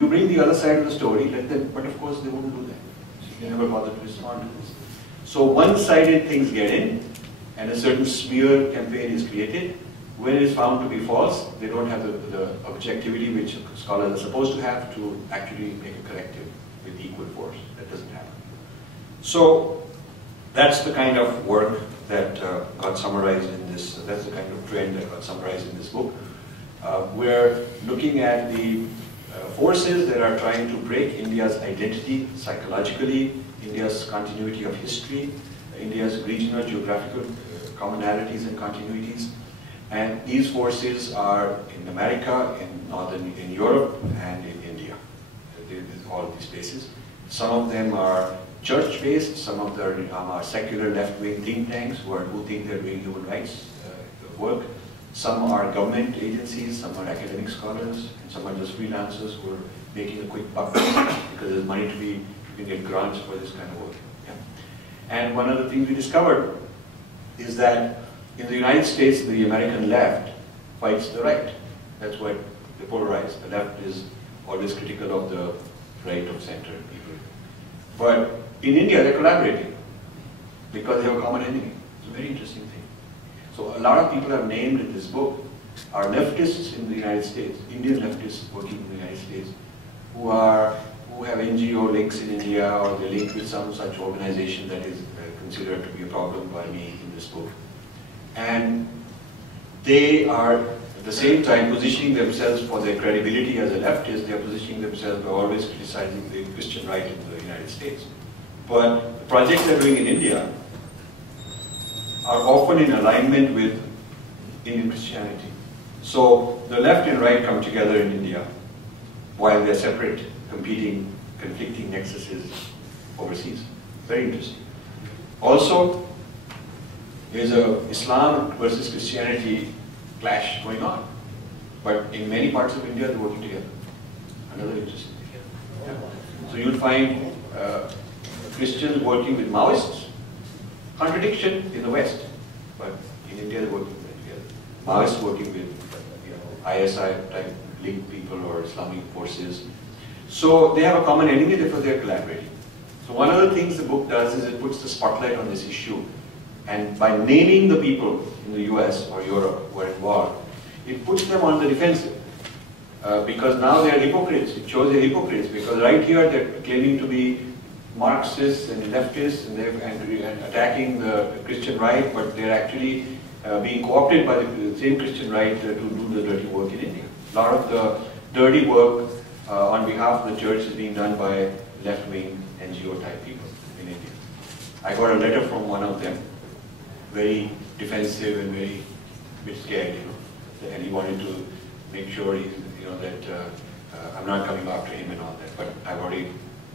You bring the other side of the story, let them, but of course they won't do that. They never bother to respond to this. So one-sided things get in, and a certain smear campaign is created. When it is found to be false, they don't have the objectivity which scholars are supposed to have to actually make a corrective with equal force. That doesn't happen. So that's the kind of work that got summarized in this, that's the kind of trend that got summarized in this book. We're looking at the forces that are trying to break India's identity psychologically, India's continuity of history, India's regional geographical commonalities and continuities. And these forces are in America, in Europe, and in India. All these places. Some of them are church-based, some of them are secular left-wing think tanks who think they're doing human rights work. Some are government agencies, some are academic scholars, and some are just freelancers who are making a quick buck because there's money to be, you can get grants for this kind of work. Yeah. And one of the things we discovered is that in the United States, the American left fights the right. That's why they polarize. The left is always critical of the right of center people. But in India, they're collaborating because they have a common enemy. It's a very interesting thing. So a lot of people I've named in this book are leftists in the United States, Indian leftists working in the United States, who have NGO links in India, or they link with some such organization that is considered to be a problem by me in this book. And they are at the same time positioning themselves for their credibility as a leftist. They are positioning themselves by always criticizing the Christian right in the United States. But the projects they're doing in India are often in alignment with Indian Christianity. So the left and right come together in India while they're separate, competing, conflicting nexuses overseas. Very interesting. Also, there's a Islam versus Christianity clash going on. But in many parts of India, they're working together. Another interesting thing. Yeah. So you'll find Christians working with Maoists. Contradiction in the West, but in India they're working together. Maoists working with ISI type linked people or Islamic forces. So they have a common enemy, therefore they're collaborating. So one of the things the book does is it puts the spotlight on this issue, and by naming the people in the US or Europe who are involved, it puts them on the defensive. Because now they're hypocrites. It shows they're hypocrites because right here they're claiming to be Marxists and leftists and they're attacking the Christian right, but they're actually being co-opted by the same Christian right to do the dirty work in India. A lot of the dirty work on behalf of the church is being done by left-wing NGO type people in India. I got a letter from one of them, very defensive and very bit scared, and he wanted to make sure that I'm not coming after him and all that, but I've already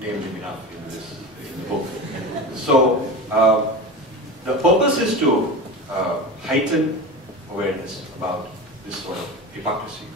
named him enough in the book. So the purpose is to heighten awareness about this sort of hypocrisy,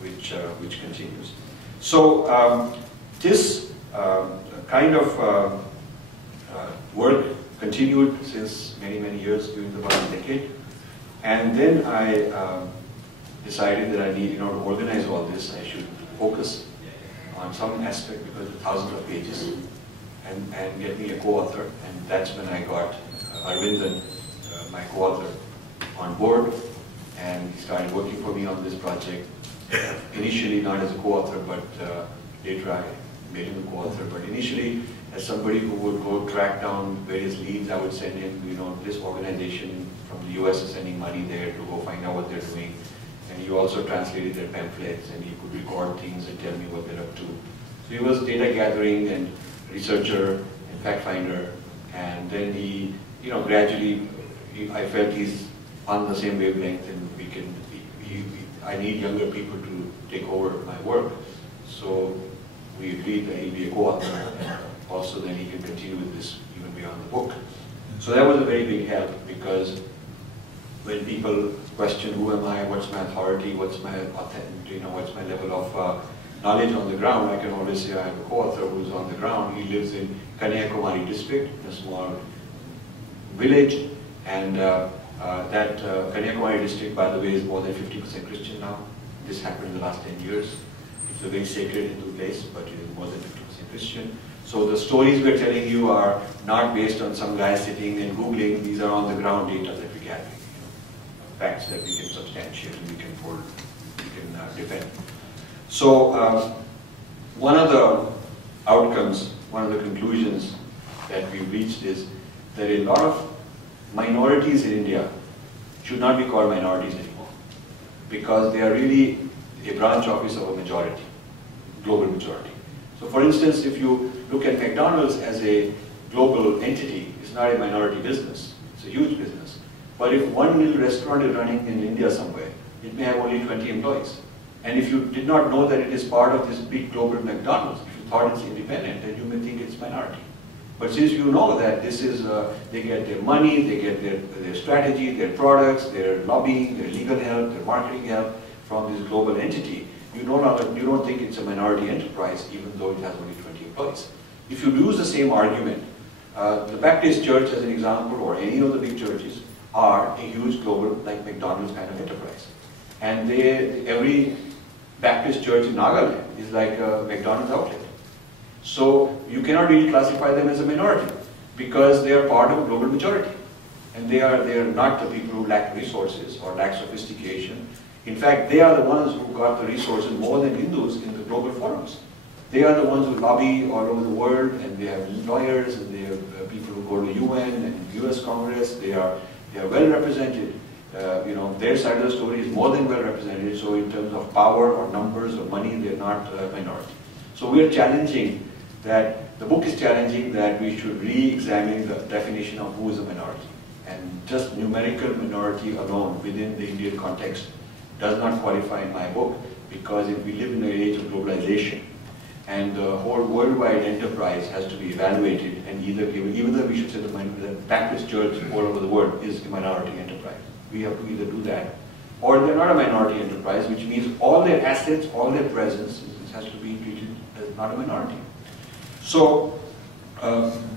which continues. So this kind of work continued since many years during the past decade, and then I decided that I need, in order to organize all this, I should focus on some aspect because of thousands of pages and get me a co-author, and that's when I got Arvindan, my co-author, on board, and he started working for me on this project. Initially not as a co-author, but later I made him a co-author, but initially as somebody who would go track down various leads. I would send him, this organization from the US is sending money there to go find out what they're doing. And he also translated their pamphlets, and he could record things and tell me what they're up to. So he was data gathering and researcher and fact finder, and then he, gradually, I felt he's on the same wavelength, and I need younger people to take over my work. So we agreed that he'd be a co-author, and also then he can continue with this even beyond the book. So that was a very big help, because when people question who am I, what's my authority, what's my what's my level of knowledge on the ground, I can always say I have a co-author who's on the ground. He lives in Kanyakumari district, a small village, and that Kanyakumari district, by the way, is more than 50% Christian now. This happened in the last 10 years. It's a very sacred Hindu place, but it is more than 50% Christian. So the stories we're telling you are not based on some guy sitting and Googling. These are on the ground data that we gather, facts that we can substantiate and we can defend. So one of the outcomes, one of the conclusions that we've reached is that a lot of minorities in India should not be called minorities anymore, because they are really a branch office of a majority, global majority. So for instance, if you look at McDonald's as a global entity, it's not a minority business, it's a huge business. But if one little restaurant is running in India somewhere, it may have only 20 employees. And if you did not know that it is part of this big global McDonald's, if you thought it's independent, then you may think it's minority. But since you know that this is, they get their money, they get their strategy, their products, their lobbying, their legal help, their marketing help from this global entity, you don't think it's a minority enterprise, even though it has only 20 employees. If you use the same argument, the Baptist church as an example, or any of the big churches, are a huge global, like McDonald's kind of enterprise. And every Baptist church in Nagaland is like a McDonald's outlet. So you cannot really classify them as a minority, because they are part of a global majority. And they are not the people who lack resources or lack sophistication. In fact, they are the ones who got the resources more than Hindus in the global forums. They are the ones who lobby all over the world, and they have lawyers, and they have people who go to UN and US Congress. They are well represented. Their side of the story is more than well represented. So in terms of power or numbers or money, they're not a minority. So we are challenging that, the book is challenging that we should re-examine the definition of who is a minority. And just numerical minority alone within the Indian context does not qualify in my book, because if we live in an age of globalization, and the whole worldwide enterprise has to be evaluated and either given, even though we should say the Baptist church all over the world is a minority enterprise. We have to either do that, or they're not a minority enterprise, which means all their assets, all their presence has to be treated as not a minority. So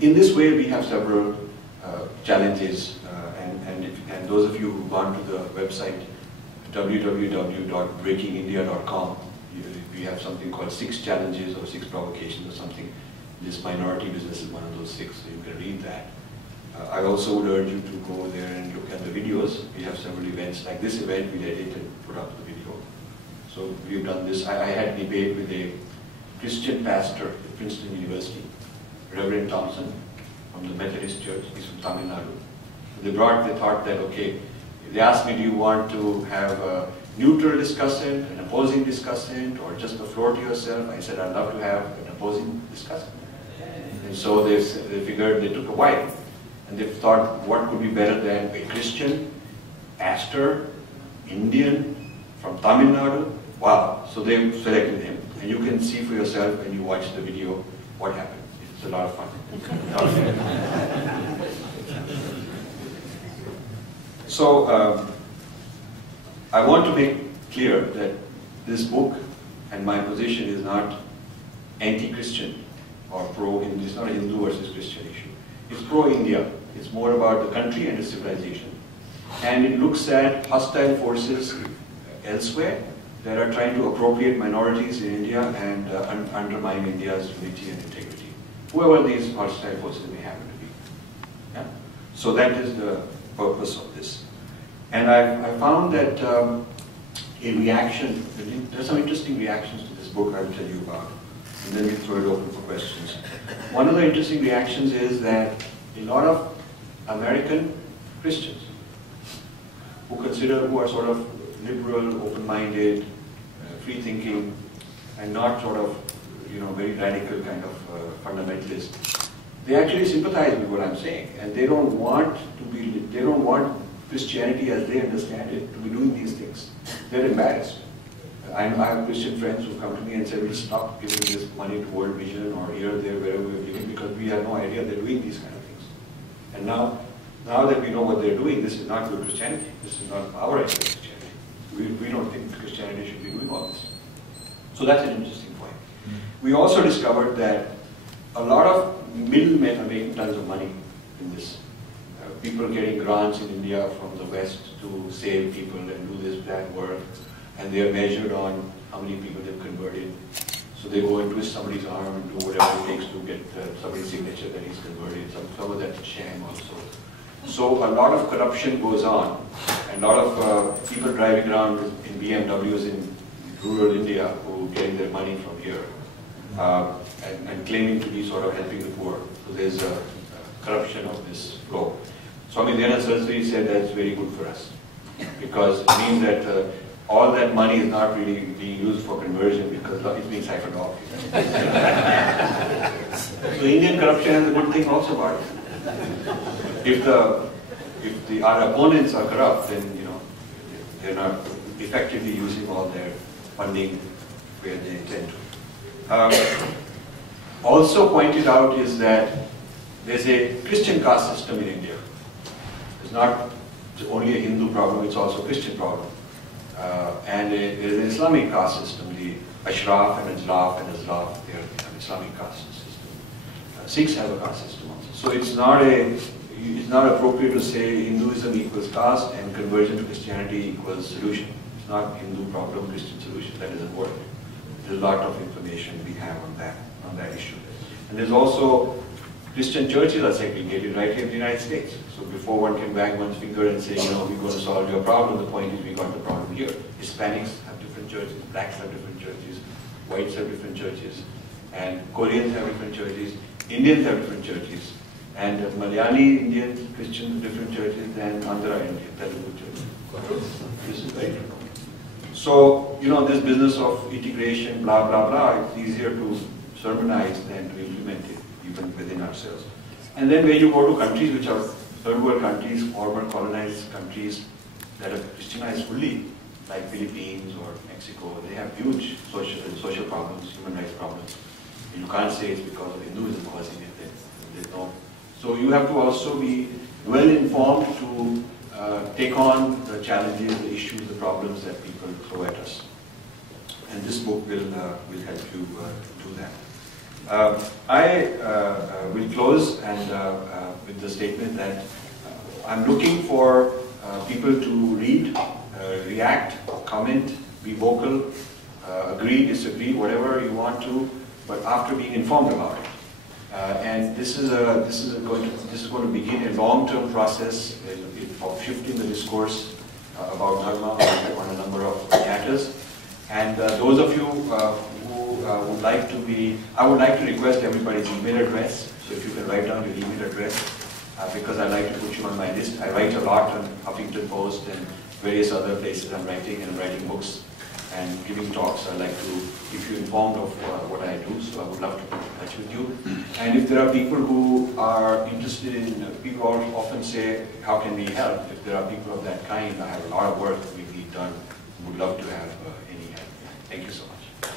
in this way we have several challenges, and those of you who've gone to the website www.breakingindia.com, we have something called 6 challenges or 6 provocations or something. This minority business is one of those 6, so you can read that. I also would urge you to go there and look at the videos. We have several events, like this event we edited and put up the video. So we've done this. I had a debate with a Christian pastor at Princeton University, Reverend Thompson, from the Methodist Church. He's from Tamil Nadu. They thought that, okay, they asked me, do you want to have a neutral discussant, an opposing discussant, or just the floor to yourself? I said, I'd love to have an opposing discussant. And so they figured, they took a wife, and they thought, what could be better than a Christian, pastor, Indian, from Tamil Nadu? Wow. So they selected him. And you can see for yourself when you watch the video what happened. It's a lot of fun. So I want to make clear that this book and my position is not anti-Christian or pro-Hindu. It's not a Hindu versus Christian issue. It's pro-India. It's more about the country and its civilization. And it looks at hostile forces elsewhere that are trying to appropriate minorities in India and undermine India's unity and integrity, whoever these hostile forces may happen to be. Yeah? So that is the purpose of this. And I found that a reaction, there's some interesting reactions to this book I will tell you about, and then we throw it open for questions. One of the interesting reactions is that a lot of American Christians who are sort of liberal, open-minded, free-thinking, and not sort of, very radical kind of fundamentalist, they actually sympathize with what I'm saying, and they don't want Christianity as they understand it to be doing these things. They're embarrassed. I have Christian friends who come to me and say, we'll stop giving this money to World Vision or here, there, wherever we're giving, because we have no idea they're doing these kind of things. And now that we know what they're doing, this is not good Christianity. This is not our idea of Christianity. We don't think Christianity should be doing all this. So that's an interesting point. We also discovered that a lot of middlemen are making tons of money in this. People getting grants in India from the West to save people and do this bad work, and they are measured on how many people they've converted. So they go and twist somebody's arm and do whatever it takes to get somebody's signature that he's converted. Some of that's sham also. So a lot of corruption goes on, and a lot of people driving around in BMWs in rural India who getting their money from here and claiming to be sort of helping the poor. So there's a corruption of this flow. Swami Dayananda Saraswati said that's very good for us, because it means that all that money is not really being used for conversion because it's being siphoned off. So Indian corruption has a good thing also about it. If our opponents are corrupt, then they're not effectively using all their funding where they intend to. Also pointed out is that there's a Christian caste system in India. It's not only a Hindu problem, it's also a Christian problem. And there's an Islamic caste system, the Ashraf and Ajlaf and Azlaf, they're an Islamic caste system. Sikhs have a caste system also. So it's not appropriate to say Hinduism equals caste and conversion to Christianity equals solution. It's not Hindu problem, Christian solution, that doesn't work. There's a lot of information we have on that issue. And there's also Christian churches are segregated right here in the United States. So before one can wag one's finger and say, we're going to solve your problem, the point is we got the problem here. Hispanics have different churches, blacks have different churches, whites have different churches, and Koreans have different churches, Indians have different churches, and Malayali Indians, Christians, different churches than Andhra Indian, Telugu churches. This is very true. So, this business of integration, blah, blah, blah, it's easier to sermonize than to implement it, even within ourselves. And then when you go to countries which are third world countries, former colonized countries that have Christianized fully, like Philippines or Mexico, they have huge social problems, human rights problems. You can't say it's because of Hinduism causing it. There's no. So you have to also be well informed to take on the challenges, the issues, the problems that people throw at us. And this book will help you do that. I will close with the statement that I'm looking for people to read, react, comment, be vocal, agree, disagree, whatever you want to, but after being informed about it. And this is going to begin a long-term process of shifting the discourse about Dharma on a number of matters. And those of you who would like to be, I would like to request everybody's email address. So if you can write down your email address, because I like to put you on my list. I write a lot on Huffington Post and various other places I'm writing, and I'm writing books and giving talks. I like to keep you informed of what I do, so I would love to get in touch with you. And if there are people who are interested in, people often say, how can we help? If there are people of that kind, I have a lot of work we need done. Would love to have any help. Thank you so much.